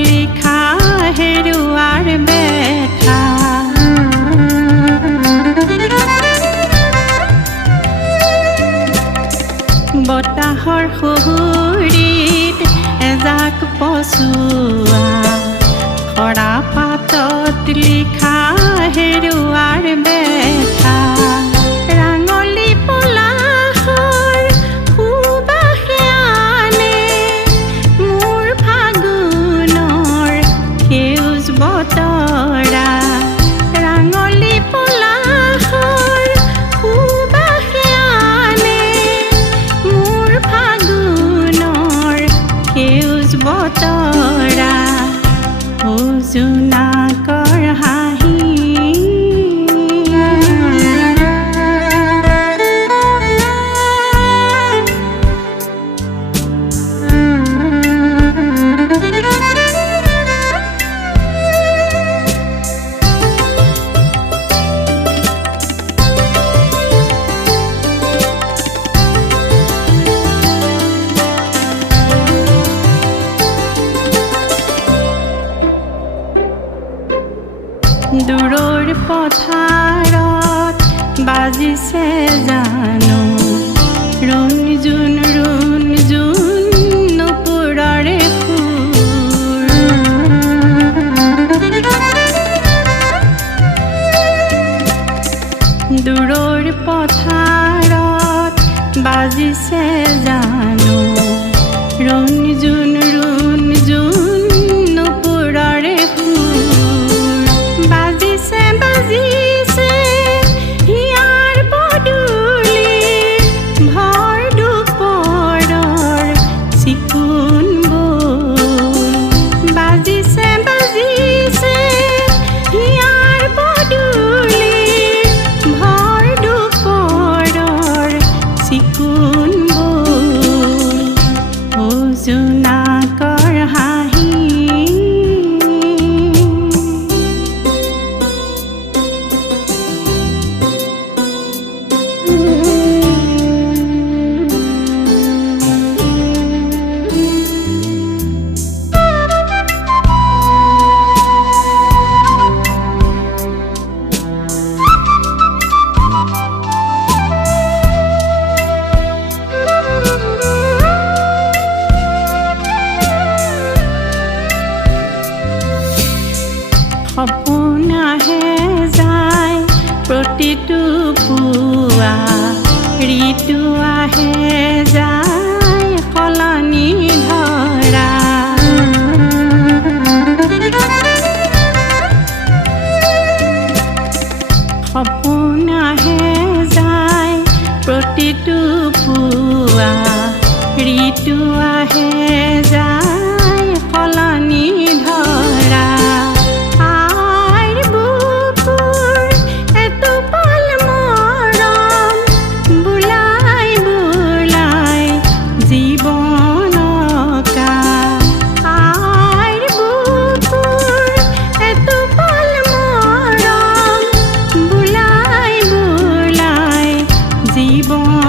লিখা হেৰুৱাৰ বেথা বতাহৰ সুহুৰিত এজাক পচুৱা খৰা পাতত লিখা হেৰুৱাৰ বেথা ৰাঙলী পলাশৰ সুবাসে আনে মোৰ ফাগুনৰ সেউজ বতৰা ৰাঙলী পলাশৰ সুবাসে আনে মোৰ ফাগুনৰ সেউজ বতৰা জোনাকৰ হাঁহি দূৰৰ পথাৰত বাজিছে জানো ৰুণ জোন নুপুৰৰে সুৰ দূৰৰ পথাৰত বাজিছে জানো ৰুণ জোন নুপুৰৰে বাজিছে হিয়াৰ পদূলি ভৰ দুপৰৰ চিকুণ বোল বাজিছে হিয়াৰ পদূলি ভৰ দুপৰৰ চিকুণ বোল ও জোনাকৰ হাঁহি সপোন আহে যায় প্ৰতিটো পুৱা ঋতু আহে যায় সলনি ধৰা সপোন আহে যায় প্ৰতিটো পুৱা ঋতু আহে যায় সলনি ধৰা জীবন